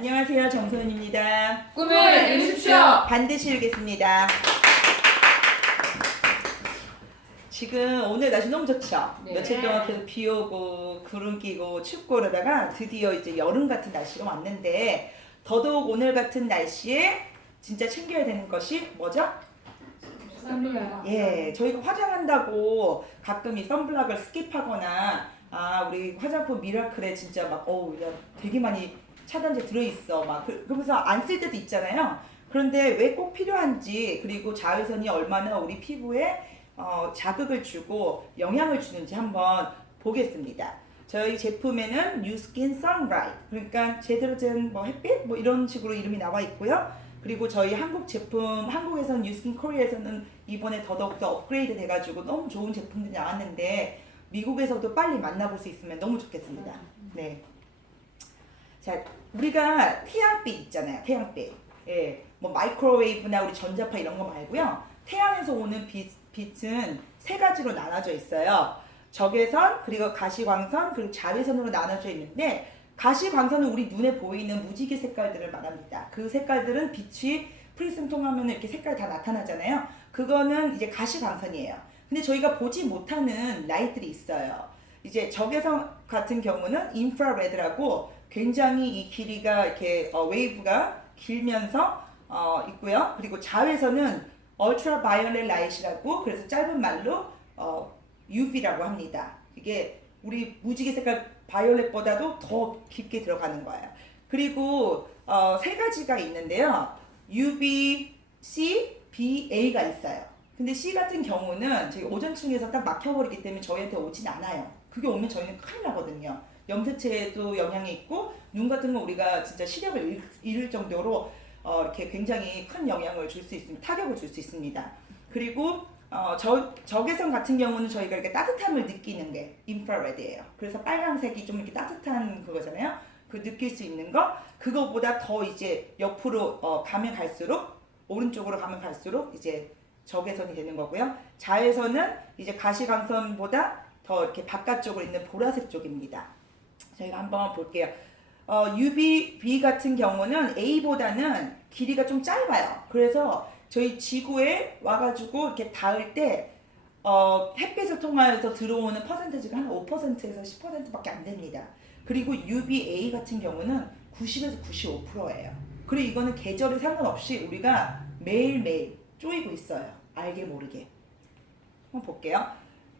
안녕하세요. 정소연입니다. 꿈을 이루십시오. 반드시 이루겠습니다. 지금 오늘 날씨 너무 좋죠? 네. 며칠 동안 계속 비 오고 구름 끼고 춥고 그러다가 드디어 이제 여름 같은 날씨가 왔는데 더더욱 오늘 같은 날씨에 진짜 챙겨야 되는 것이 뭐죠? 선블락. 예, 저희가 화장한다고 가끔 이 선블락을 스킵하거나 우리 화장품 미라클에 진짜 막 야, 되게 많이 차단제 들어있어 막 그러면서 안 쓸 때도 있잖아요. 그런데 왜 꼭 필요한지, 그리고 자외선이 얼마나 우리 피부에 자극을 주고 영향을 주는지 한번 보겠습니다. 저희 제품에는 뉴스킨 선라이트, 그러니까 제대로 된 뭐 햇빛 뭐 이런 식으로 이름이 나와 있고요. 그리고 저희 한국 제품, 한국에서는 뉴스킨 코리아에서는 이번에 더더욱더 업그레이드 돼가지고 너무 좋은 제품들이 나왔는데 미국에서도 빨리 만나볼 수 있으면 너무 좋겠습니다. 네. 자, 우리가 태양빛 있잖아요. 태양빛. 예, 뭐 마이크로웨이브나 우리 전자파 이런 거 말고요. 태양에서 오는 빛은 세 가지로 나눠져 있어요. 적외선, 그리고 가시광선, 그리고 자외선으로 나눠져 있는데 가시광선은 우리 눈에 보이는 무지개 색깔들을 말합니다. 그 색깔들은 빛이 프리즘 통하면 이렇게 색깔 다 나타나잖아요. 그거는 이제 가시광선이에요. 근데 저희가 보지 못하는 라이트들이 있어요. 이제 적외선 같은 경우는 인프라레드라고 굉장히 이 길이가 이렇게 웨이브가 길면서 있고요. 그리고 자외선은 얼트라 바이올렛 라이트라고, 그래서 짧은 말로 UV라고 합니다. 이게 우리 무지개 색깔 바이올렛보다도 더 깊게 들어가는 거예요. 그리고 세 가지가 있는데요. UV, C, B, A가 있어요. 근데 C 같은 경우는 저희 오존층에서 딱 막혀버리기 때문에 저희한테 오진 않아요. 그게 오면 저희는 큰일 나거든요. 염색체에도 영향이 있고 눈 같은 거 우리가 진짜 시력을 잃을 정도로 이렇게 굉장히 큰 영향을 줄 수 있습니다. 타격을 줄 수 있습니다. 그리고 적외선 같은 경우는 저희가 이렇게 따뜻함을 느끼는 게 인프라레드예요. 그래서 빨간색이 좀 이렇게 따뜻한 그거잖아요. 그 느낄 수 있는 거, 그거보다 더 이제 옆으로 가면 갈수록, 오른쪽으로 가면 갈수록 이제 적외선이 되는 거고요. 자외선은 이제 가시광선보다 더 이렇게 바깥쪽으로 있는 보라색 쪽입니다. 저희가 한번 볼게요. UVB 같은 경우는 A보다는 길이가 좀 짧아요. 그래서 저희 지구에 와가지고 이렇게 닿을 때 햇빛을 통하여서 들어오는 퍼센테지가 한 5%에서 10%밖에 안 됩니다. 그리고 UVA 같은 경우는 90에서 95%예요. 그리고 이거는 계절에 상관없이 우리가 매일매일 쪼이고 있어요. 알게 모르게. 한번 볼게요.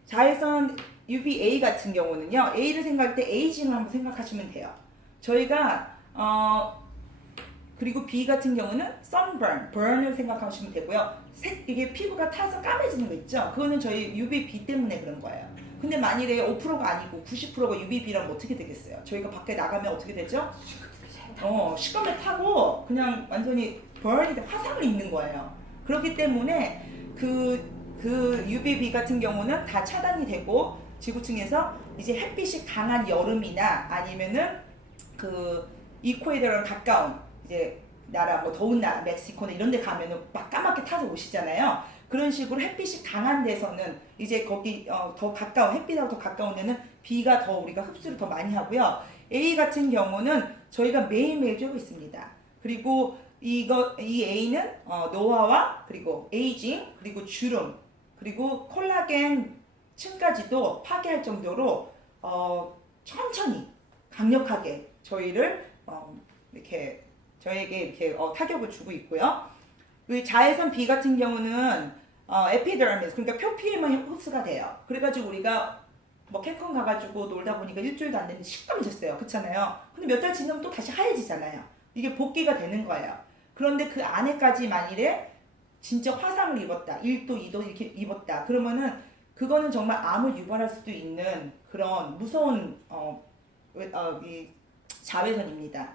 자외선 UVA 같은 경우는요, A를 생각할 때 에이징을 한번 생각하시면 돼요. 저희가 그리고 B 같은 경우는 sunburn, burn을 생각하시면 되고요. 이게 피부가 타서 까매지는 거 있죠? 그거는 저희 UVB 때문에 그런 거예요. 근데 만일에 5%가 아니고 90%가 UVB라면 어떻게 되겠어요? 저희가 밖에 나가면 어떻게 되죠? 시커매 타고 그냥 완전히 burn이 돼, 화상을 입는 거예요. 그렇기 때문에 그 UVB 같은 경우는 다 차단이 되고, 지구층에서 이제 햇빛이 강한 여름이나 아니면은 그 이퀘이더랑 가까운 이제 나라, 뭐 더운 나라, 멕시코나 이런 데 가면은 막 까맣게 타서 오시잖아요. 그런 식으로 햇빛이 강한 데서는 이제 거기 더 가까운, 햇빛하고 더 가까운 데는 B가 더 우리가 흡수를 더 많이 하고요. A 같은 경우는 저희가 매일매일 쬐고 있습니다. 그리고 이 A는 노화와 그리고 에이징, 그리고 주름, 그리고 콜라겐 층까지도 파괴할 정도로 천천히 강력하게 저희를 이렇게 저에게 이렇게 타격을 주고 있고요. 그 자외선 B 같은 경우는 에피더미스, 그러니까 표피에만 흡수가 돼요. 그래가지고 우리가 뭐 캔쿤 가가지고 놀다 보니까 일주일도 안 됐는데 시꺼매졌어요. 그렇잖아요. 근데 몇 달 지나면 또 다시 하얘지잖아요. 이게 복귀가 되는 거예요. 그런데 그 안에까지 만일에 진짜 화상을 입었다, 1도, 2도 이렇게 입었다, 그러면은 그거는 정말 암을 유발할 수도 있는 그런 무서운 이 자외선입니다.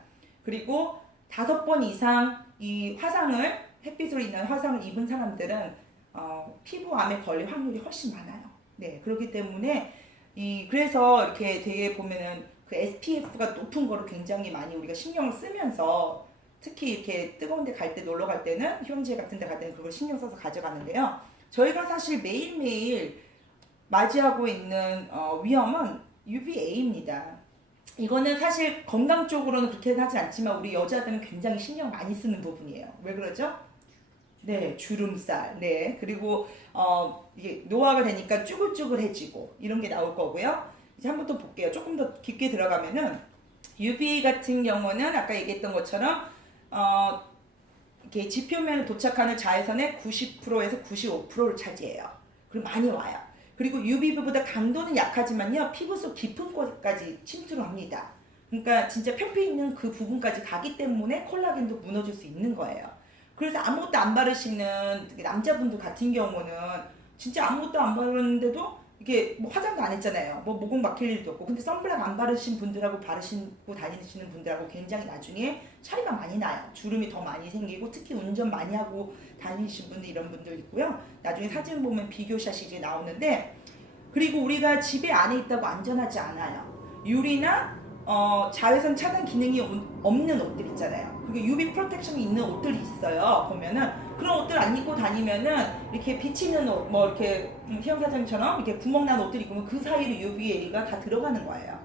그리고 5번 이상 이 화상을, 햇빛으로 인한 화상을 입은 사람들은 피부암에 걸릴 확률이 훨씬 많아요. 네, 그렇기 때문에 그래서 이렇게 되게 보면은 그 SPF가 높은 거를 굉장히 많이 우리가 신경을 쓰면서, 특히 이렇게 뜨거운 데 갈 때, 놀러 갈 때는, 휴양지 같은 데 갈 때는 그걸 신경 써서 가져가는데요. 저희가 사실 매일매일 맞이하고 있는 위험은 UVA입니다. 이거는 사실 건강 쪽으로는 그렇게 하지 않지만 우리 여자들은 굉장히 신경 많이 쓰는 부분이에요. 왜 그러죠? 네, 주름살. 네. 그리고 이게 노화가 되니까 쭈글쭈글해지고 이런 게 나올 거고요. 이제 한번 또 볼게요. 조금 더 깊게 들어가면은 UV 같은 경우는 아까 얘기했던 것처럼 이렇게 지표면에 도착하는 자외선의 90%에서 95%를 차지해요. 그리고 많이 와요. 그리고 UVB보다 강도는 약하지만요, 피부 속 깊은 곳까지 침투를 합니다. 그러니까 진짜 표피 있는 그 부분까지 가기 때문에 콜라겐도 무너질 수 있는 거예요. 그래서 아무것도 안 바르시는 남자분들 같은 경우는 진짜 아무것도 안 바르는데도 이게 뭐 화장도 안 했잖아요. 뭐 모공 막힐 일도 없고. 근데 선블락 안 바르신 분들하고 바르시고 다니시는 분들하고 굉장히 나중에 차이가 많이 나요. 주름이 더 많이 생기고 특히 운전 많이 하고 다니신 분들 이런 분들 있고요. 나중에 사진 보면 비교샷이 이제 나오는데 그리고 우리가 집에 안에 있다고 안전하지 않아요. 유리나 자외선 차단 기능이 없는 옷들 있잖아요. 그게 UV 프로텍션이 있는 옷들이 있어요. 보면은 그런 옷들 안 입고 다니면은 이렇게 비치는 옷, 뭐 이렇게 희영 사장처럼 이렇게 구멍 난 옷들이 있으면 그 사이로 UVA가 다 들어가는 거예요.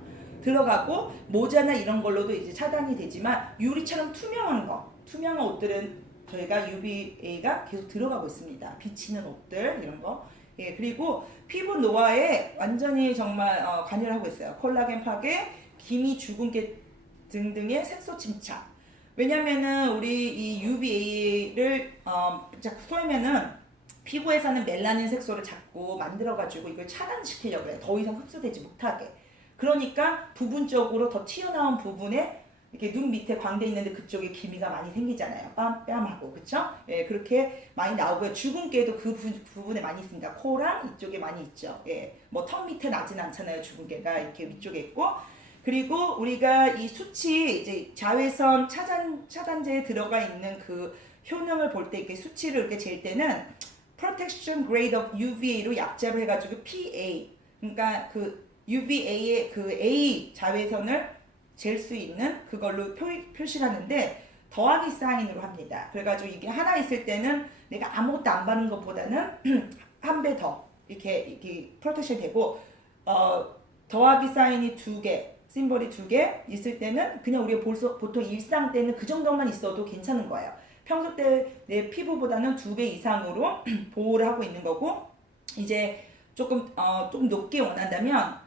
들어가고 모자나 이런 걸로도 이제 차단이 되지만 유리처럼 투명한 옷들은 저희가 UVA가 계속 들어가고 있습니다. 비치는 옷들 이런 거. 예, 그리고 피부 노화에 완전히 정말 관여를 하고 있어요. 콜라겐 파괴, 기미, 주근깨 등등의 색소 침착. 왜냐면은 우리 이 UVA를 쏘면은 피부에서는 멜라닌 색소를 자꾸 만들어가지고 이걸 차단시키려고 해요. 더 이상 흡수되지 못하게. 그러니까 부분적으로 더 튀어나온 부분에 이렇게 눈 밑에 광대 있는데 그쪽에 기미가 많이 생기잖아요. 뺨하고 그쵸? 예, 그렇게 많이 나오고요. 주근깨도 그 부분에 많이 있습니다. 코랑 이쪽에 많이 있죠. 예, 뭐 턱 밑에 나진 않잖아요. 주근깨가 이렇게 위쪽에 있고. 그리고 우리가 이 수치 이제 자외선 차단제에 들어가 있는 그 효능을 볼 때 이렇게 수치를 이렇게 잴 때는 Protection Grade of UVA로 약자로 해가지고 PA. 그러니까 그 UVA의 그 A 자외선을 잴 수 있는 그걸로 표시를 하는데 더하기 사인으로 합니다. 그래가지고 이게 하나 있을 때는 내가 아무것도 안 바른 것보다는 한 배 더 이렇게 프로텍션 되고 더하기 사인이 2개, 심볼이 2개 있을 때는 그냥 우리가 보통 일상 때는 그 정도만 있어도 괜찮은 거예요. 평소 때 내 피부보다는 2배 이상으로 보호를 하고 있는 거고 이제 조금 높게 원한다면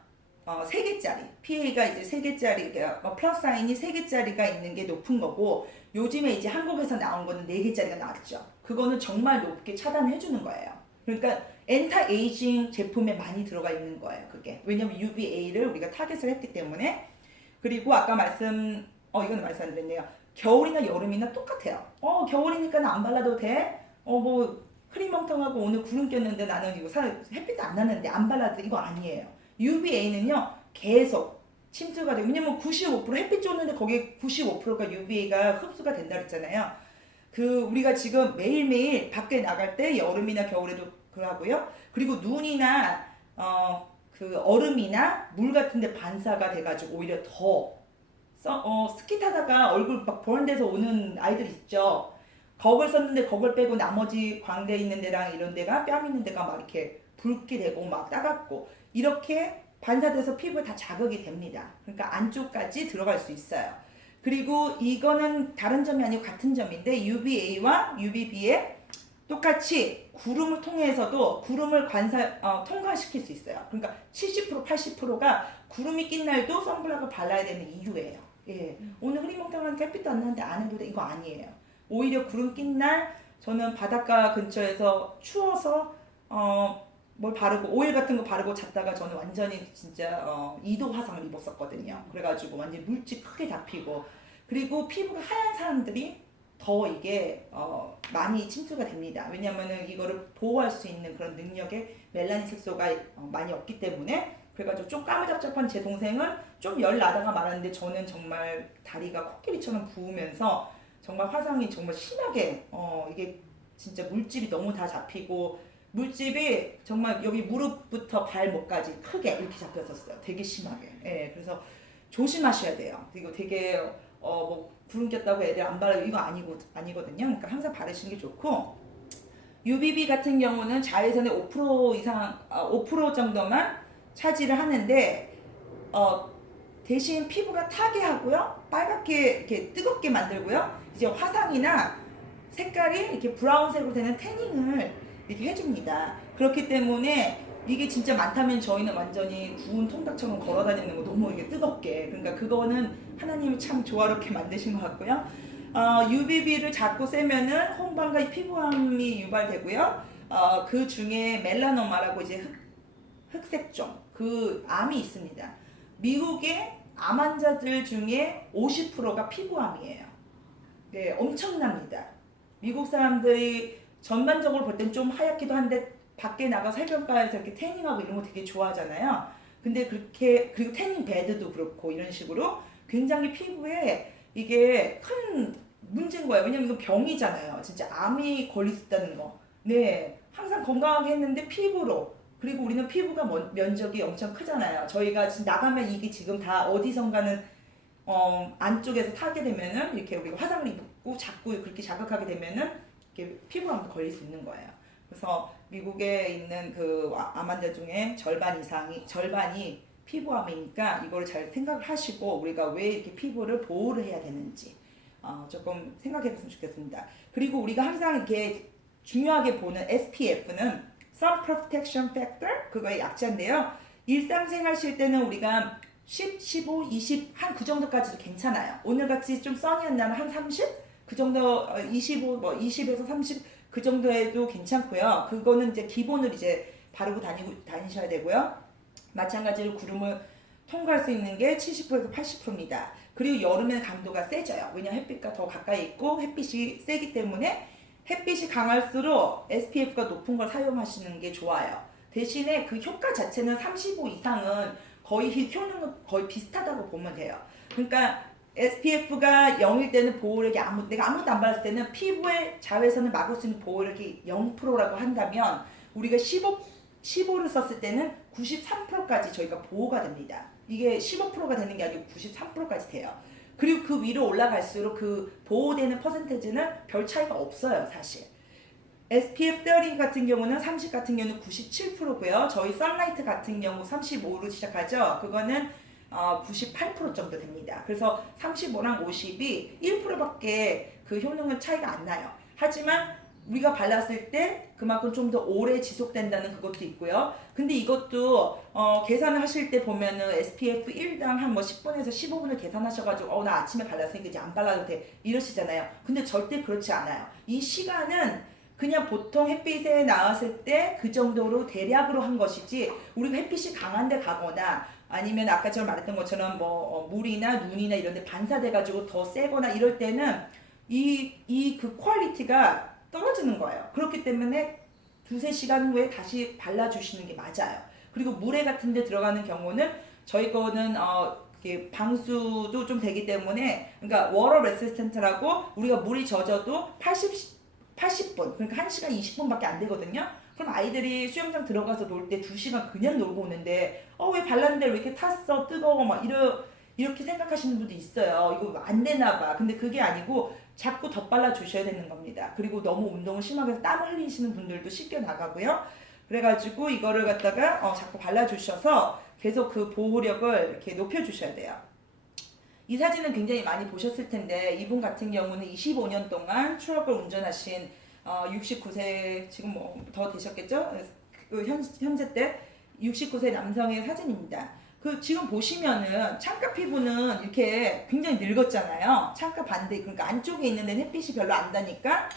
3개짜리 PA가 이제 3개짜리 플러스 사인이 3개짜리가 있는 게 높은 거고 요즘에 이제 한국에서 나온 거는 4개짜리가 나왔죠. 그거는 정말 높게 차단해 주는 거예요. 그러니까 엔타 에이징 제품에 많이 들어가 있는 거예요. 그게 왜냐면 UVA를 우리가 타겟을 했기 때문에. 그리고 아까 이거는 말씀 안 드렸네요. 겨울이나 여름이나 똑같아요. 겨울이니까 안 발라도 돼. 뭐 흐리멍텅하고 오늘 구름 꼈는데 나는 이거 햇빛 안 나는데 안 발라도 이거 아니에요. UVA는요 계속 침투가 돼요. 왜냐면 95% 햇빛 쫓는데 거기에 95%가 UVA가 흡수가 된다 그랬잖아요. 우리가 지금 매일매일 밖에 나갈 때 여름이나 겨울에도 그러고요. 그리고 눈이나 그 얼음이나 물 같은데 반사가 돼가지고 오히려 더 스키 타다가 얼굴 막 버는데서 오는 아이들 있죠. 거울 썼는데 거울 빼고 나머지 광대 있는 데랑 이런 데가 뺨 있는 데가 막 이렇게 붉게 되고 막 따갑고 이렇게 반사돼서 피부에 다 자극이 됩니다. 그러니까 안쪽까지 들어갈 수 있어요. 그리고 이거는 다른 점이 아니고 같은 점인데 UVA와 UVB에 똑같이 구름을 통해서도 구름을 통과시킬 수 있어요. 그러니까 70% 80%가 구름이 낀 날도 선블락을 발라야 되는 이유예요. 예. 오늘 흐리멍텅한 햇빛도 안 나는데 안 해도 돼. 이거 아니에요. 오히려 구름 낀 날 저는 바닷가 근처에서 추워서 뭘 바르고 오일 같은 거 바르고 잤다가 저는 완전히 진짜 2도 화상을 입었었거든요. 그래가지고 완전 물집 크게 잡히고 그리고 피부가 하얀 사람들이 더 이게 많이 침투가 됩니다. 왜냐면은 이거를 보호할 수 있는 그런 능력의 멜라닌 색소가 많이 없기 때문에 그래가지고 좀 까무잡잡한 제 동생은 좀 열 나다가 말았는데 저는 정말 다리가 코끼리처럼 부으면서 정말 화상이 정말 심하게 이게 진짜 물집이 너무 다 잡히고 물집이 정말 여기 무릎부터 발목까지 크게 이렇게 잡혔었어요. 되게 심하게. 예, 그래서 조심하셔야 돼요. 이거 되게 뭐 구름 꼈다고 애들 안 바르고 이거 아니거든요. 그러니까 항상 바르시는 게 좋고 UVB 같은 경우는 자외선의 5% 이상 5% 정도만 차지를 하는데 대신 피부가 타게 하고요. 빨갛게 이렇게 뜨겁게 만들고요. 이제 화상이나 색깔이 이렇게 브라운색으로 되는 태닝을 이렇게 해줍니다. 그렇기 때문에 이게 진짜 많다면 저희는 완전히 구운 통닭처럼 걸어다니는 거 너무 이게 뜨겁게. 그러니까 그거는 하나님이 참 조화롭게 만드신 것 같고요. UVB를 자꾸 쐬면은 홍반과 피부암이 유발되고요. 그 중에 멜라노마라고 이제 흑색종 그 암이 있습니다. 미국의 암 환자들 중에 50%가 피부암이에요. 네, 엄청납니다. 미국 사람들이 전반적으로 볼 땐 좀 하얗기도 한데 밖에 나가서 해변가에서 이렇게 태닝하고 이런 거 되게 좋아하잖아요. 근데 그렇게 그리고 태닝 베드도 그렇고 이런 식으로 굉장히 피부에 이게 큰 문제인 거예요. 왜냐면 이건 병이잖아요. 진짜 암이 걸릴 수 있다는 거. 네, 항상 건강하게 했는데 피부로. 그리고 우리는 피부가 면적이 엄청 크잖아요. 저희가 지금 나가면 이게 지금 다 어디선가는 안쪽에서 타게 되면은 이렇게 우리가 화상을 입고 자꾸 그렇게 자극하게 되면은 이렇게 피부암도 걸릴 수 있는 거예요. 그래서 미국에 있는 그 암 환자 중에 절반이 피부암이니까 이거를 잘 생각을 하시고 우리가 왜 이렇게 피부를 보호를 해야 되는지 조금 생각해봤으면 좋겠습니다. 그리고 우리가 항상 이렇게 중요하게 보는 SPF는 Sun Protection Factor 그거의 약자인데요. 일상생활 쉴 때는 우리가 10, 15, 20 한 그 정도까지도 괜찮아요. 오늘같이 좀 써니한 날은 한 30? 그 정도 25, 뭐 20에서 30 그 정도에도 괜찮고요. 그거는 이제 기본을 이제 바르고 다니셔야 되고요. 마찬가지로 구름을 통과할 수 있는 게 70%에서 80%입니다. 그리고 여름에는 강도가 세져요. 왜냐면 햇빛과 더 가까이 있고 햇빛이 세기 때문에 햇빛이 강할수록 SPF가 높은 걸 사용하시는 게 좋아요. 대신에 그 효과 자체는 35 이상은 효능은 거의 비슷하다고 보면 돼요. 그러니까 SPF가 0일 때는 보호력이 내가 아무것도 안 발랐을 때는 피부의 자외선을 막을 수 있는 보호력이 0%라고 한다면 우리가 15를 썼을 때는 93%까지 저희가 보호가 됩니다. 이게 15%가 되는 게 아니고 93%까지 돼요. 그리고 그 위로 올라갈수록 그 보호되는 퍼센테이지는 별 차이가 없어요, 사실. SPF 30 같은 경우는 30 같은 경우는 97%고요. 저희 선라이트 같은 경우 35로 시작하죠. 그거는 98% 정도 됩니다. 그래서 35랑 50이 1%밖에 그 효능은 차이가 안 나요. 하지만 우리가 발랐을 때 그만큼 좀 더 오래 지속된다는 그것도 있고요. 근데 이것도 계산을 하실 때 보면은 SPF 1당 한 뭐 10분에서 15분을 계산하셔가지고 나 아침에 발랐으니까 이제 안 발라도 돼 이러시잖아요. 근데 절대 그렇지 않아요. 이 시간은 그냥 보통 햇빛에 나왔을 때 그 정도로 대략으로 한 것이지 우리가 햇빛이 강한 데 가거나 아니면 아까 제가 말했던 것처럼 물이나 눈이나 이런 데 반사돼 가지고 더 세거나 이럴 때는 그 퀄리티가 떨어지는 거예요. 그렇기 때문에 두세 시간 후에 다시 발라주시는 게 맞아요. 그리고 물에 같은 데 들어가는 경우는 저희 거는 방수도 좀 되기 때문에 그러니까 워터 레시스턴트라고 우리가 물이 젖어도 80분 그러니까 1시간 20분밖에 안 되거든요. 그럼 아이들이 수영장 들어가서 놀 때 2시간 그냥 놀고 오는데 왜 발랐는데 왜 이렇게 탔어 뜨거워 막 이렇게 생각하시는 분도 있어요. 이거 안 되나 봐. 근데 그게 아니고 자꾸 덧발라 주셔야 되는 겁니다. 그리고 너무 운동을 심하게 해서 땀을 흘리시는 분들도 씻겨 나가고요. 그래가지고 이거를 갖다가 자꾸 발라주셔서 계속 그 보호력을 이렇게 높여주셔야 돼요. 이 사진은 굉장히 많이 보셨을 텐데 이분 같은 경우는 25년 동안 트럭을 운전하신 69세 지금 뭐 더 되셨겠죠? 현재 때 69세 남성의 사진입니다. 그 지금 보시면은 창가 피부는 이렇게 굉장히 늙었잖아요. 창가 반대 그러니까 안쪽에 있는 데는 햇빛이 별로 안 닿으니까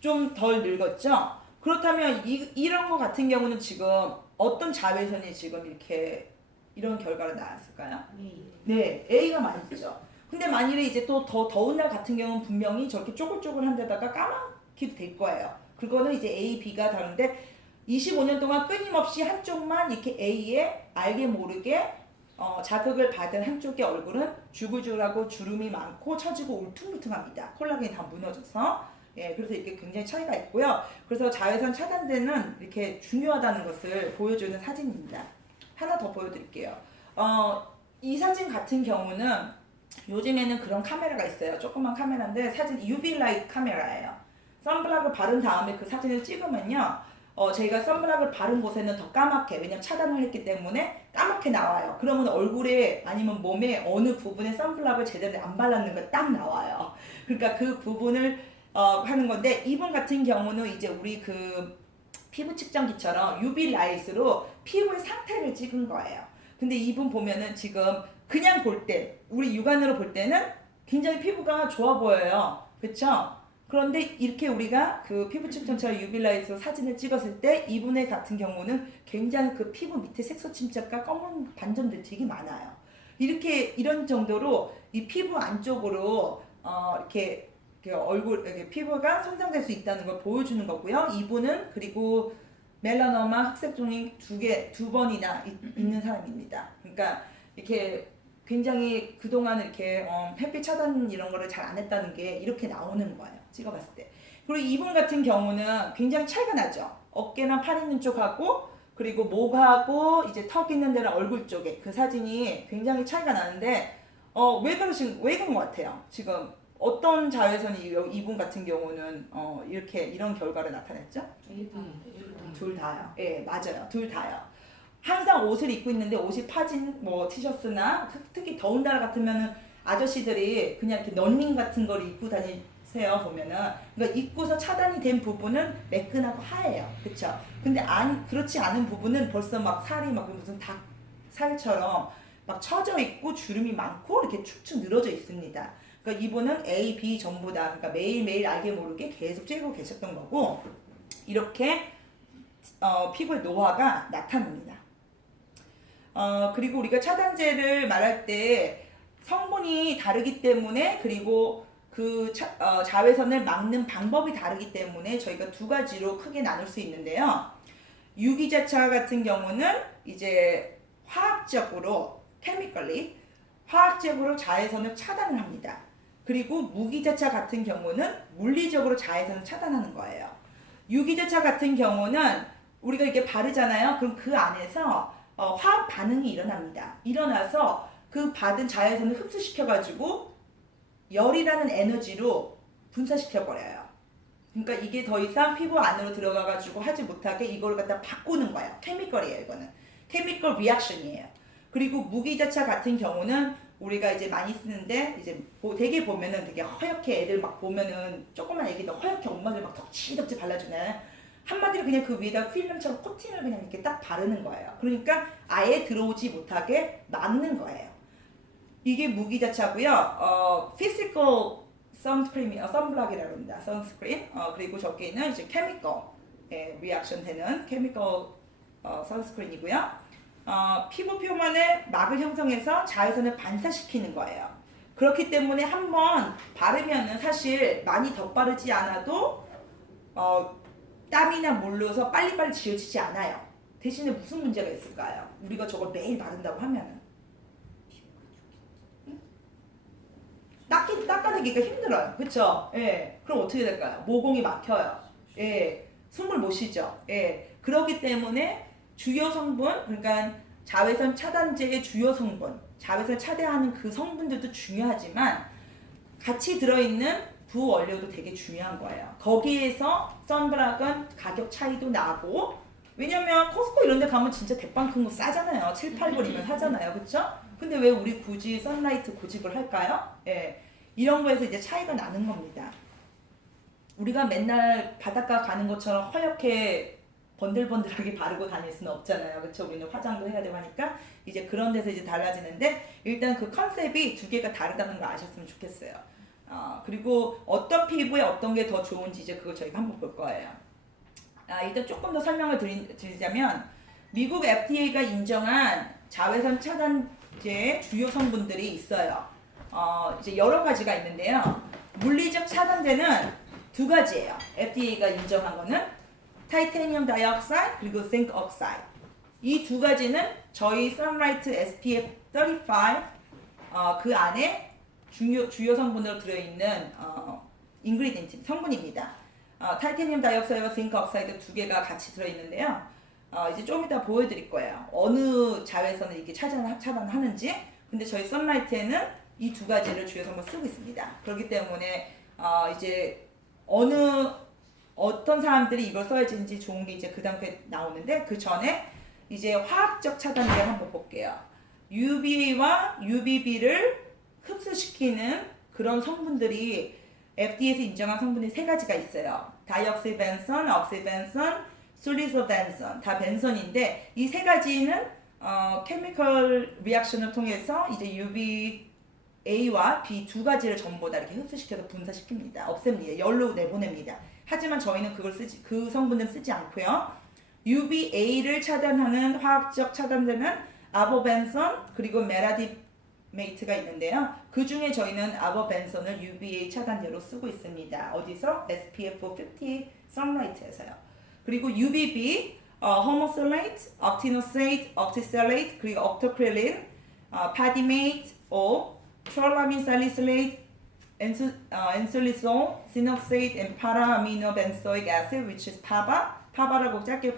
좀 덜 늙었죠. 그렇다면 이런 거 같은 경우는 지금 어떤 자외선이 지금 이렇게 이런 결과가 나왔을까요? 네, A가 많이 있죠. 근데 만일에 이제 또 더 더운 날 같은 경우는 분명히 저렇게 쪼글쪼글한 데다가 까맣기도 될 거예요. 그거는 이제 A, B가 다른데 25년 동안 끊임없이 한쪽만 이렇게 A에 알게 모르게 자극을 받은 한쪽의 얼굴은 주글주글하고 주름이 많고 처지고 울퉁불퉁합니다. 콜라겐이 다 무너져서. 그래서 이렇게 굉장히 차이가 있고요. 그래서 자외선 차단제는 이렇게 중요하다는 것을 보여주는 사진입니다. 하나 더 보여드릴게요. 이 사진 같은 경우는 요즘에는 그런 카메라가 있어요. 조그만 카메라인데 사진 UV 라이트 카메라예요. 선블락을 바른 다음에 그 사진을 찍으면요. 저희가 선블락을 바른 곳에는 더 까맣게, 왜냐면 차단을 했기 때문에 까맣게 나와요. 그러면 얼굴에 아니면 몸에 어느 부분에 선블락을 제대로 안 발랐는가 딱 나와요. 그러니까 그 부분을 하는 건데, 이분 같은 경우는 이제 우리 그 피부 측정기처럼 UV 라이트로 피부의 상태를 찍은 거예요. 근데 이분 보면은 지금 그냥 볼 때, 우리 육안으로 볼 때는 굉장히 피부가 좋아 보여요. 그쵸? 그런데 이렇게 우리가 그 피부 측정처럼 UV 라이트로 사진을 찍었을 때 이분의 같은 경우는 굉장히 그 피부 밑에 색소 침착과 검은 반점들이 되게 많아요. 이런 정도로 이 피부 안쪽으로 이렇게 얼굴, 이렇게 피부가 손상될 수 있다는 걸 보여주는 거고요. 이분은 그리고 멜라노마 흑색종이 두 번이나 있는 사람입니다. 그러니까 이렇게 굉장히 그동안 이렇게 햇빛 차단 이런 거를 잘 안 했다는 게 이렇게 나오는 거예요. 찍어봤을 때. 그리고 이분 같은 경우는 굉장히 차이가 나죠. 어깨나 팔 있는 쪽하고 그리고 목하고 이제 턱 있는 데랑 얼굴 쪽에 그 사진이 굉장히 차이가 나는데 왜 그런 것 같아요? 지금 어떤 자외선이 이분 같은 경우는 이렇게 이런 결과를 나타냈죠? 둘 다요. 예, 맞아요. 둘 다요. 항상 옷을 입고 있는데 옷이 파진 뭐 티셔츠나 특히 더운 날 같으면은 아저씨들이 그냥 이렇게 런닝 같은 걸 입고 다니세요 보면은. 그러니까 입고서 차단이 된 부분은 매끈하고 하얘요. 그렇죠? 근데 그렇지 않은 부분은 벌써 막 살이 막 무슨 닭살처럼 막 처져 있고 주름이 많고 이렇게 축축 늘어져 있습니다. 그러니까 이분은 A, B 전부 다 그러니까 매일매일 알게 모르게 계속 쬐고 계셨던 거고, 이렇게 피부의 노화가 나타납니다. 그리고 우리가 차단제를 말할 때 성분이 다르기 때문에, 그리고 그 자외선을 막는 방법이 다르기 때문에 저희가 두 가지로 크게 나눌 수 있는데요. 유기자차 같은 경우는 이제 화학적으로 자외선을 차단을 합니다. 그리고 무기자차 같은 경우는 물리적으로 자외선을 차단하는 거예요. 유기자차 같은 경우는 우리가 이렇게 바르잖아요. 그럼 그 안에서 화학 반응이 일어납니다. 일어나서 그 받은 자외선을 흡수시켜가지고 열이라는 에너지로 분사시켜버려요. 그러니까 이게 더 이상 피부 안으로 들어가가지고 하지 못하게 이걸 갖다 바꾸는 거예요. 케미컬이에요, 이거는. 케미컬 리액션이에요. 그리고 무기자차 같은 경우는 우리가 이제 많이 쓰는데, 이제 되게 보면은 되게 허옇게 애들 막 보면은 조그만 애기들 허옇게 엄마들 막 덕지덕지 발라주네. 한마디로 그냥 그 위에다 필름처럼 코팅을 그냥 이렇게 딱 바르는 거예요. 그러니까 아예 들어오지 못하게 막는 거예요. 이게 무기자차고요. 피지컬 선블락이라고 합니다. 선스크린. 그리고 저기는 이제 케미컬 리액션 되는 케미컬 선스크린이고요. 피부 표면에 막을 형성해서 자외선을 반사시키는 거예요. 그렇기 때문에 한번 바르면은 사실 많이 덧바르지 않아도 땀이나 물로서 빨리빨리 지워지지 않아요. 대신에 무슨 문제가 있을까요? 우리가 저걸 매일 바른다고 하면은 닦아내기가 힘들어요. 그쵸? 예. 그럼 어떻게 될까요? 모공이 막혀요. 예. 숨을 못 쉬죠. 예. 그렇기 때문에 주요 성분, 그러니까 자외선 차단제의 주요 성분, 자외선 차단하는 그 성분들도 중요하지만 같이 들어있는 부원료도 되게 중요한 거예요. 거기에서 선블락은 가격 차이도 나고, 왜냐면 코스코 이런 데 가면 진짜 대빵 큰 거 싸잖아요. 7, 8불이면 사잖아요. 그쵸? 근데 왜 우리 굳이 선라이트 고집을 할까요? 예. 이런 거에서 이제 차이가 나는 겁니다. 우리가 맨날 바닷가 가는 것처럼 허옇게 번들번들하게 바르고 다닐 수는 없잖아요. 그쵸? 우리는 화장도 해야 되고 하니까 이제 그런 데서 이제 달라지는데, 일단 그 컨셉이 두 개가 다르다는 걸 아셨으면 좋겠어요. 그리고 어떤 피부에 어떤 게 더 좋은지 이제 그걸 저희가 한번 볼 거예요. 일단 조금 더 설명을 드리자면, 미국 FDA가 인정한 자외선 차단제 주요 성분들이 있어요. 이제 여러 가지가 있는데요. 물리적 차단제는 두 가지예요. FDA가 인정한 거는 타이타늄 다이옥사이드 그리고 징크 옥사이드. 이 두 가지는 저희 선라이트 SPF 35 그 안에 주요 성분으로 들어있는 인그리디언트 성분입니다. 타이타늄 다이옥사이드와 징크 옥사이드 두 개가 같이 들어있는데요. 이제 좀 이따 보여드릴 거예요. 어느 자외선을 이렇게 차단하는지. 근데 저희 선라이트에는 이 두 가지를 주요 성분 쓰고 있습니다. 그렇기 때문에 이제 어느 어떤 사람들이 이걸 써야 되는지 좋은 게 이제 그 다음에 나오는데 그 전에 이제 화학적 차단제를 한번 볼게요. UVA와 UVB를 흡수시키는 그런 성분들이 FDA에서 인정한 성분이 세 가지가 있어요. 다이옥시벤선, oksybenzen, 술리소벤선 다 벤선인데 이 세 가지는 케미컬 리액션을 통해서 이제 UVA와 B 두 가지를 전부 다 이렇게 흡수시켜서 분사시킵니다. 없앱니다. 열로 내보냅니다. 하지만 저희는 그 성분은 쓰지 않고요. UVA를 차단하는 화학적 차단제는 아보벤선 그리고 메라디메이트가 있는데요. 그 중에 저희는 아보벤선을 UVA 차단제로 쓰고 있습니다. 어디서? SPF 50 선라이트에서요. 그리고 UVB, homosalate, octinoxate, octisalate, 그리고 octocrylene, padimate, trolamine salicylate, ensilisol, sinoxate, and para-aminobenzoic acid, which is PABA라고 짧게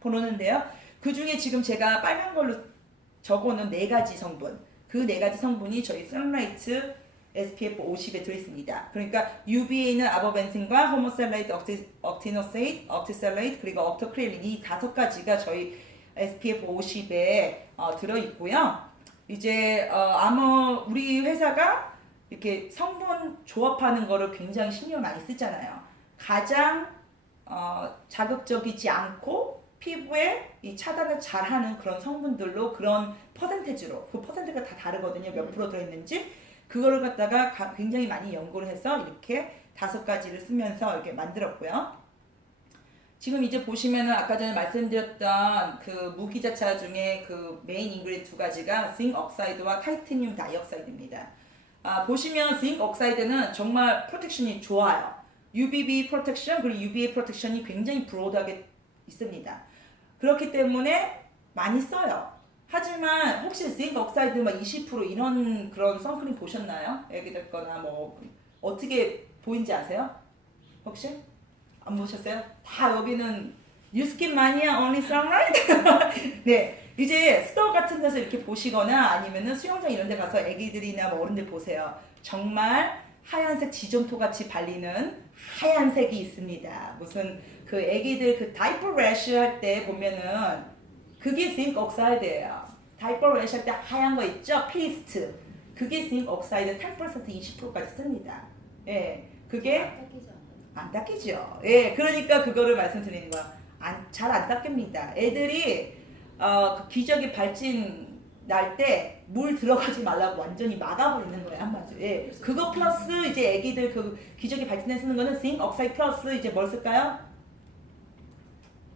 부르는데요. 그 중에 지금 제가 빨간 걸로 적어놓은 네 가지 성분, 그 네 가지 성분이 저희 선라이트 SPF 50에 들어있습니다. 그러니까 UVA는 아보벤신과 호모살라이트, 억티노세이트, 억티살라이트 그리고 억토크릴린 이 다섯 가지가 저희 SPF 50에 들어있고요. 이제 아마 우리 회사가 이렇게 성분 조합하는 거를 굉장히 신경 많이 쓰잖아요. 가장 자극적이지 않고 피부에 이 차단을 잘하는 그런 성분들로 그런 퍼센테이지로 그 퍼센트가 다 다르거든요. 몇 프로 들어있는지 그거를 갖다가 굉장히 많이 연구를 해서 이렇게 다섯 가지를 쓰면서 이렇게 만들었고요. 지금 이제 보시면은 아까 전에 말씀드렸던 그 무기자차 중에 그 메인 인그리디언트 두 가지가 징크 옥사이드와 타이타늄 다이옥사이드입니다. 보시면 징크 옥사이드는 정말 프로텍션이 좋아요. UVB 프로텍션 그리고 UVA 프로텍션이 굉장히 브로드하게 있습니다. 그렇기 때문에 많이 써요. 하지만 혹시 징크 옥사이드 막 20% 이런 그런 선크림 보셨나요? 애기들 거나 뭐 어떻게 보인지 아세요? 혹시? 안 보셨어요? 다 여기는 뉴스킨 마니아 only sunlight? 네, 이제 스토어 같은 데서 이렇게 보시거나 아니면은 수영장 이런 데 가서 애기들이나 뭐 어른들 보세요. 정말 하얀색 지점토 같이 발리는 하얀색이 있습니다. 무슨 그 애기들 그 다이퍼 래쉬 할 때 보면은 그게 징크 옥사이드예요. 다이퍼 래쉬 할 때 하얀 거 있죠? 페이스트. 그게 징크 옥사이드 10% 20%까지 씁니다. 예, 그게 안 닦이죠. 예, 그러니까 그거를 말씀드리는 거야. 잘 안 닦입니다. 애들이 그 기저귀 발진 날 때 물 들어가지 말라고 완전히 막아버리는 거예요, 한마디로. 예, 그거 플러스 이제 애기들 그 기저귀 발진에 쓰는 거는 징크 옥사이드 플러스 이제 뭘 쓸까요?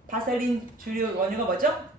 바셀린 주류 원료가 뭐죠?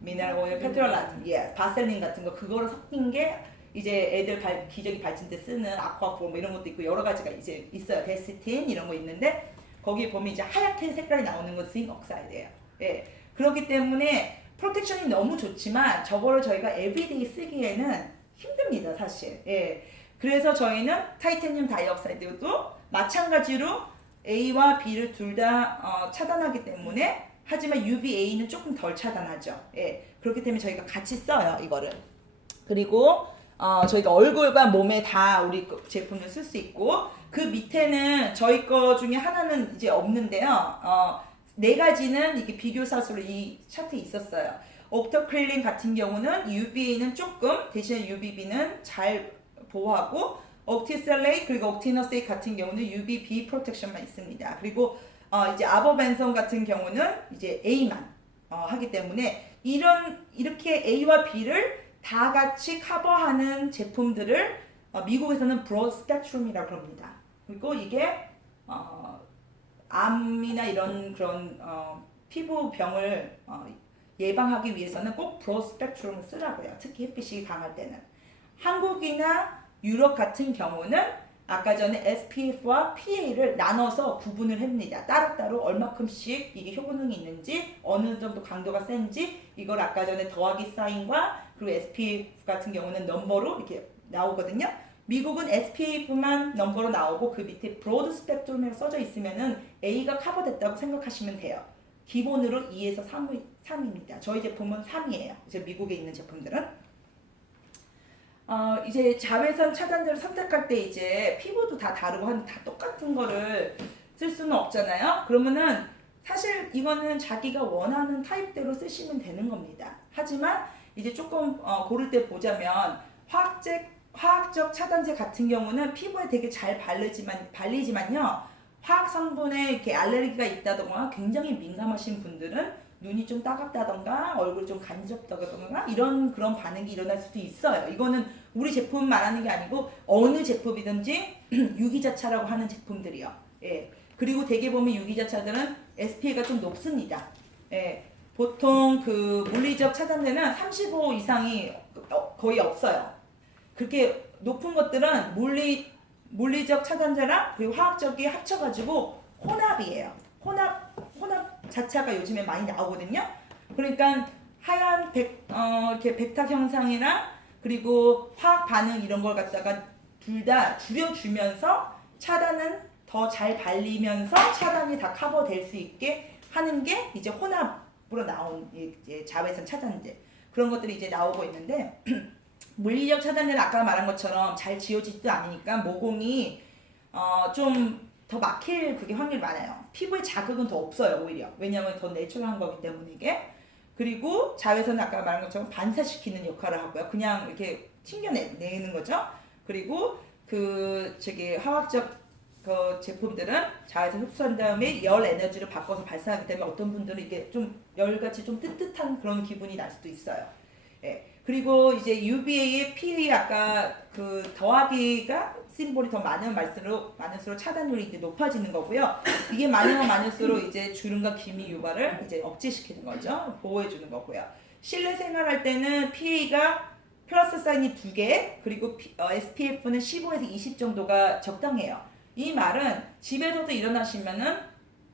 미네랄 오일, 페트롤라이트, 예, 바셀린 같은 거 그거를 섞인 게 이제 애들 기저귀 발진 때 쓰는 아쿠아포 뭐 이런 것도 있고 여러 가지가 이제 있어요. 데시틴 이런 거 있는데 거기 보면 이제 하얗게 색깔이 나오는 건 징크 옥사이드예요. 예, 그렇기 때문에 프로텍션이 너무 좋지만 저거를 저희가 에브리데이 쓰기에는 힘듭니다, 사실. 예, 그래서 저희는 타이타늄 다이옥사이드도 마찬가지로 A와 B를 둘 다 차단하기 때문에 하지만 UVA는 조금 덜 차단하죠. 예, 그렇기 때문에 저희가 같이 써요, 이거를. 그리고 저희가 얼굴과 몸에 다 우리 제품을 쓸 수 있고 그 밑에는 저희 거 중에 하나는 이제 없는데요. 네 가지는 이게 비교사수로 이 차트에 있었어요. 옥토크릴린 같은 경우는 UVA는 조금 대신에 UVB는 잘 보호하고 옥티셀레이트 그리고 옥티너세이트 같은 경우는 UVB 프로텍션만 있습니다. 그리고 이제 아보벤선 같은 경우는 이제 A만 하기 때문에 이렇게 A와 B를 다 같이 커버하는 제품들을 미국에서는 브로드 스펙트럼이라고 합니다. 그리고 이게 암이나 이런 그런 피부병을 예방하기 위해서는 꼭 브로드 스펙트럼을 쓰라고요. 특히 햇빛이 강할 때는. 한국이나 유럽 같은 경우는 아까 전에 SPF와 PA를 나눠서 구분을 합니다. 따로따로 얼마큼씩 이게 효능이 있는지 어느 정도 강도가 센지 이걸 아까 전에 더하기 사인과 그리고 SPF 같은 경우는 넘버로 이렇게 나오거든요. 미국은 SPF만 넘버로 나오고 그 밑에 브로드 스펙트럼이라고 써져 있으면은 A가 커버됐다고 생각하시면 돼요. 기본으로 2에서 3입니다. 저희 제품은 3이에요. 이제 미국에 있는 제품들은. 이제 자외선 차단제를 선택할 때 이제 피부도 다 다르고 다 똑같은 거를 쓸 수는 없잖아요. 그러면은 사실 이거는 자기가 원하는 타입대로 쓰시면 되는 겁니다. 하지만 이제 조금 고를 때 보자면 화학적 차단제 같은 경우는 피부에 되게 잘 발리지만요. 화학 성분에 이렇게 알레르기가 있다던가 굉장히 민감하신 분들은 눈이 좀 따갑다던가 얼굴이 좀 간지럽다던가 이런 그런 반응이 일어날 수도 있어요. 이거는 우리 제품 말하는 게 아니고 어느 제품이든지 유기자차라고 하는 제품들이요. 예. 그리고 대개 보면 유기자차들은 SPA가 좀 높습니다. 예. 보통 그 물리적 차단제는 35 이상이 거의 없어요. 그렇게 높은 것들은 물리적 차단제랑 그리고 화학적이 합쳐가지고 혼합이에요. 혼합 자차가 요즘에 많이 나오거든요. 그러니까 하얀 이렇게 백탁 형상이랑 그리고 화학 반응 이런 걸 갖다가 둘 다 줄여주면서 차단은 더 잘 발리면서 차단이 다 커버될 수 있게 하는 게 이제 혼합으로 나온 이제 자외선 차단제 그런 것들이 이제 나오고 있는데 물리적 차단제는 아까 말한 것처럼 잘 지워지지도 않으니까 모공이 좀 더 막힐 그게 확률이 많아요. 피부에 자극은 더 없어요 오히려. 왜냐하면 더 내추럴한 거기 때문에 이게. 그리고 자외선은 아까 말한 것처럼 반사시키는 역할을 하고요. 그냥 이렇게 튕겨내는 거죠. 그리고 화학적 그 제품들은 자외선 흡수한 다음에 열 에너지를 바꿔서 발산하기 때문에 어떤 분들은 이게 좀 열같이 좀 뜨뜻한 그런 기분이 날 수도 있어요. 예. 그리고 이제 UVA의 PA 아까 그 더하기가 심볼이 더 많을수록 차단율이 이제 높아지는 거고요. 이게 많으면 많을수록 이제 주름과 기미 유발을 이제 억제시키는 거죠. 보호해주는 거고요. 실내 생활할 때는 PA가 플러스 사인이 2개, 그리고 SPF는 15에서 20 정도가 적당해요. 이 말은 집에서도 일어나시면은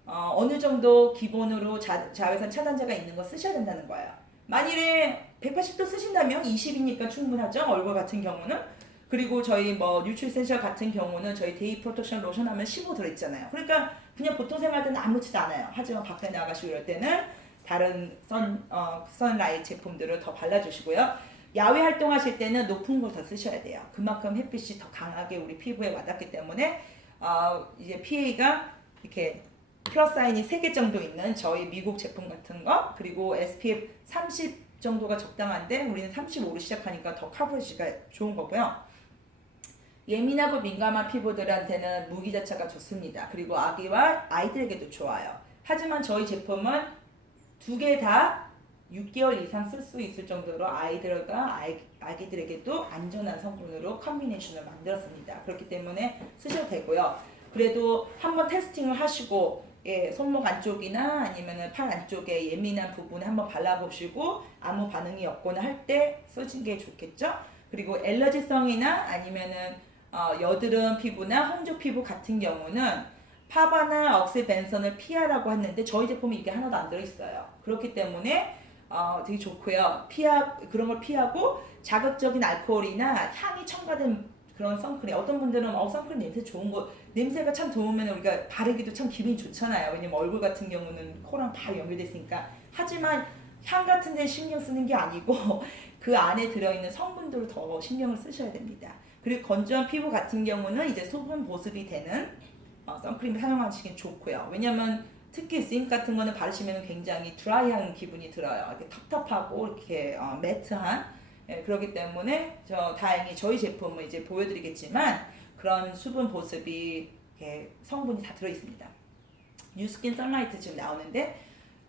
어느 정도 기본으로 자외선 차단제가 있는 거 쓰셔야 된다는 거예요. 만일에 180도 쓰신다면 20이니까 충분하죠. 얼굴 같은 경우는. 그리고 저희 뭐 뉴트리센셜 같은 경우는 저희 데이 프로텍션 로션 하면 15 들어있잖아요. 그러니까 그냥 보통 생활 때는 아무렇지도 않아요. 하지만 밖에 나가시고 이럴 때는 다른 선라이트 제품들을 더 발라주시고요. 야외 활동하실 때는 높은 걸 더 쓰셔야 돼요. 그만큼 햇빛이 더 강하게 우리 피부에 와닿기 때문에 이제 PA가 이렇게 플러스 사인이 3개 정도 있는 저희 미국 제품 같은 거, 그리고 SPF 30 정도가 적당한데 우리는 35로 시작하니까 더 커버리지가 좋은 거고요. 예민하고 민감한 피부들한테는 무기자차가 좋습니다. 그리고 아기와 아이들에게도 좋아요. 하지만 저희 제품은 2개 다 6개월 이상 쓸 수 있을 정도로 아기들에게도 안전한 성분으로 컨비네이션을 만들었습니다. 그렇기 때문에 쓰셔도 되고요. 그래도 한번 테스팅을 하시고 손목 안쪽이나 아니면 팔 안쪽에 예민한 부분에 한번 발라보시고 아무 반응이 없거나 할 때 쓰시는 게 좋겠죠. 그리고 엘러지성이나 아니면은 여드름 피부나 홍조 피부 같은 경우는 파바나 억스벤선을 피하라고 했는데 저희 제품이 이게 하나도 안 들어있어요. 그렇기 때문에 되게 좋고요. 그런 걸 피하고 자극적인 알코올이나 향이 첨가된 그런 선크림. 어떤 분들은 선크림 냄새 좋은 거, 냄새가 참 좋으면 우리가 바르기도 참 기분이 좋잖아요. 왜냐면 얼굴 같은 경우는 코랑 바로 연결돼 있으니까. 하지만 향 같은 데 신경 쓰는 게 아니고 그 안에 들어있는 성분들을 더 신경을 쓰셔야 됩니다. 그리고 건조한 피부 같은 경우는 이제 수분 보습이 되는 선크림 사용하시기 좋고요. 왜냐면 특히 싱 같은 거는 바르시면 굉장히 드라이한 기분이 들어요. 이렇게 텁텁하고 이렇게 매트한. 그렇기 때문에 다행히 저희 제품은 이제 보여드리겠지만 그런 수분 보습이 이렇게 성분이 다 들어있습니다. 뉴스킨 선라이트 지금 나오는데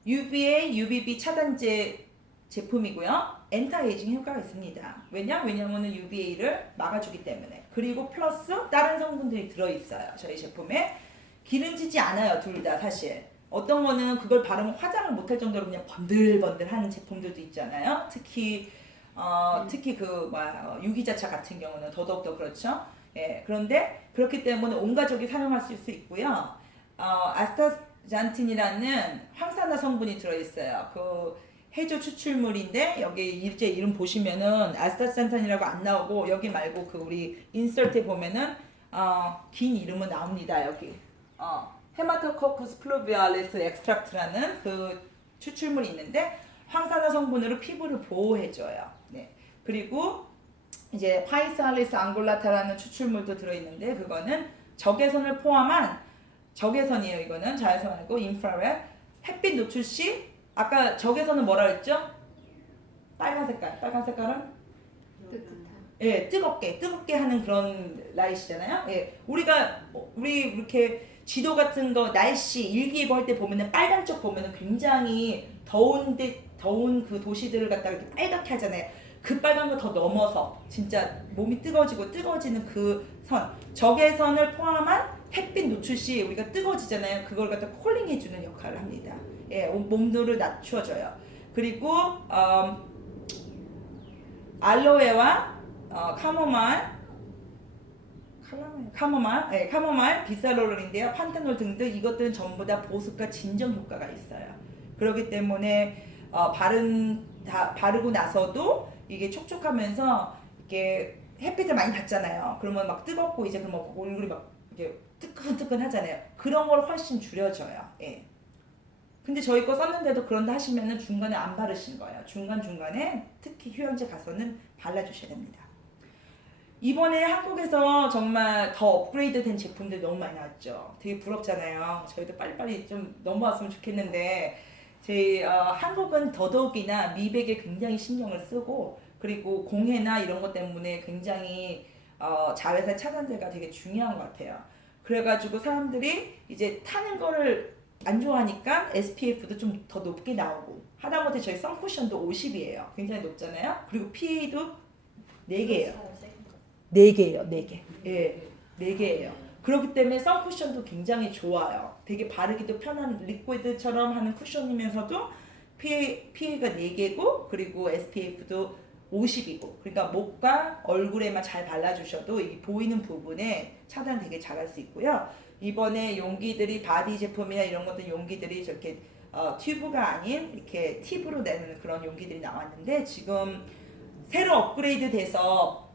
UVA, UVB 차단제 제품이고요. 엔타에이징 효과가 있습니다. 왜냐면은 UVA를 막아주기 때문에. 그리고 플러스 다른 성분들이 들어있어요. 저희 제품에 기름지지 않아요. 둘 다 사실. 어떤 거는 그걸 바르면 화장을 못할 정도로 그냥 번들번들하는 제품들도 있잖아요. 특히 유기자차 같은 경우는 더더욱더 그렇죠. 그런데 그렇기 때문에 온 가족이 사용할 수 있고요. 아스타잔틴이라는 황산화 성분이 들어있어요. 그 해조 추출물인데 여기 이제 이름 보시면은 아스타잔틴이라고 안 나오고 여기 말고 그 우리 인서트에 보면은 긴 이름은 나옵니다. 여기 헤마토코쿠스 플루비알리스 엑스트랙트라는 그 추출물이 있는데 황산화 성분으로 피부를 보호해줘요. 네. 그리고 이제 파이스알리스 앙골라타라는 추출물도 들어있는데 그거는 적외선을 포함한 적외선이에요. 이거는 자외선 아니고 인프라레드. 햇빛 노출 시 아까 적외선은 뭐라 했죠? 빨간 색깔. 빨간 색깔은 뜨뜻한. 예, 뜨겁게 하는 그런 라이트잖아요. 예, 우리 이렇게 지도 같은 거 날씨 일기예보 할 때 보면은 빨간 쪽 보면은 굉장히 더운 그 도시들을 갖다가 이렇게 빨갛게 하잖아요. 그 빨간 거 더 넘어서 진짜 몸이 뜨거워지는 그 선, 적외선을 포함한 햇빛 노출 시 우리가 뜨거워지잖아요. 그걸 갖다 콜링해 주는 역할을 합니다. 예, 몸도를 낮춰줘요. 그리고 알로에와 카모마일, 비사롤인데요. 판테놀 등등 이것들은 전부 다 보습과 진정 효과가 있어요. 그렇기 때문에 바르고 나서도 이게 촉촉하면서 이게 햇빛을 많이 받잖아요. 그러면 막 뜨겁고 이제 그러면 얼굴이 막 이렇게 뜨끈뜨끈 하잖아요. 그런 걸 훨씬 줄여줘요. 예. 근데 저희 거 썼는데도 그런다 하시면은 중간에 안 바르신 거예요. 중간중간에 특히 휴양지 가서는 발라주셔야 됩니다. 이번에 한국에서 정말 더 업그레이드 된 제품들 너무 많이 나왔죠. 되게 부럽잖아요. 저희도 빨리빨리 좀 넘어왔으면 좋겠는데 한국은 더더욱이나 미백에 굉장히 신경을 쓰고 그리고 공해나 이런 것 때문에 굉장히 자외선 차단제가 되게 중요한 것 같아요. 그래가지고 사람들이 이제 타는 거를 안 좋아하니까 SPF도 좀 더 높게 나오고 하다못해 저희 선쿠션도 50이에요. 굉장히 높잖아요. 그리고 PA도 4개예요. 4개예요. 4개. 예, 4개예요. 그렇기 때문에 선쿠션도 굉장히 좋아요. 되게 바르기도 편한 리퀴드처럼 하는 쿠션이면서도 PA가 4개고 그리고 SPF도 50이고 그러니까 목과 얼굴에만 잘 발라주셔도 이 보이는 부분에 차단 되게 잘할 수 있고요. 이번에 용기들이 바디 제품이나 이런 것들 용기들이 저렇게 튜브가 아닌 이렇게 팁으로 내는 그런 용기들이 나왔는데 지금 새로 업그레이드 돼서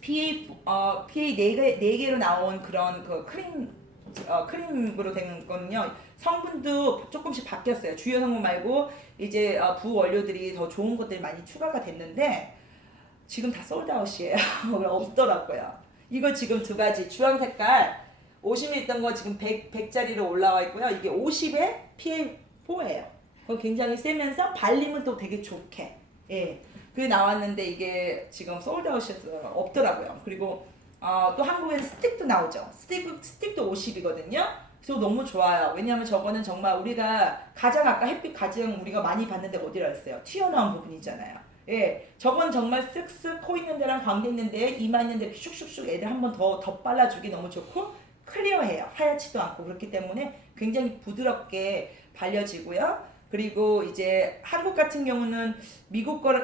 PA 4개로 나온 그런 그 크림으로 된 거는요. 성분도 조금씩 바뀌었어요. 주요 성분 말고 이제 부원료들이 더 좋은 것들이 많이 추가가 됐는데 지금 다 솔드아웃이에요. 없더라고요. 이거 지금 2가지 주황 색깔 50ml 있던 거 지금 100짜리로 올라와 있고요. 이게 50에 PA4예요. 그거 굉장히 세면서 발림은 또 되게 좋게. 예. 그게 나왔는데 이게 지금 솔드아웃이어서 없더라고요. 그리고 또 한국에는 스틱도 나오죠. 스틱도 50이거든요. 그래서 너무 좋아요. 왜냐하면 저거는 정말 우리가 가장 아까 햇빛 가장 우리가 많이 봤는데 어디라 했어요? 튀어나온 부분이잖아요. 예, 저건 정말 쓱쓱 코 있는 데랑 광대 있는 데 이마 있는 데 슉슉슉 애들 한 번 더 덧발라주기 너무 좋고 클리어해요. 하얗지도 않고 그렇기 때문에 굉장히 부드럽게 발려지고요. 그리고 이제 한국 같은 경우는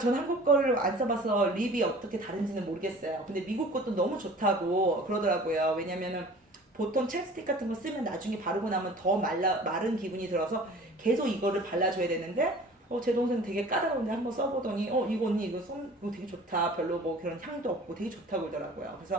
전 한국 거를 안 써봐서 립이 어떻게 다른지는 모르겠어요. 근데 미국 것도 너무 좋다고 그러더라고요. 왜냐면은 보통 챕스틱 같은 거 쓰면 나중에 바르고 나면 더 마른 기분이 들어서 계속 이거를 발라줘야 되는데 제 동생 되게 까다로운데 한번 써보더니 이거 언니 이거 되게 좋다. 별로 뭐 그런 향도 없고 되게 좋다고 그러더라고요. 그래서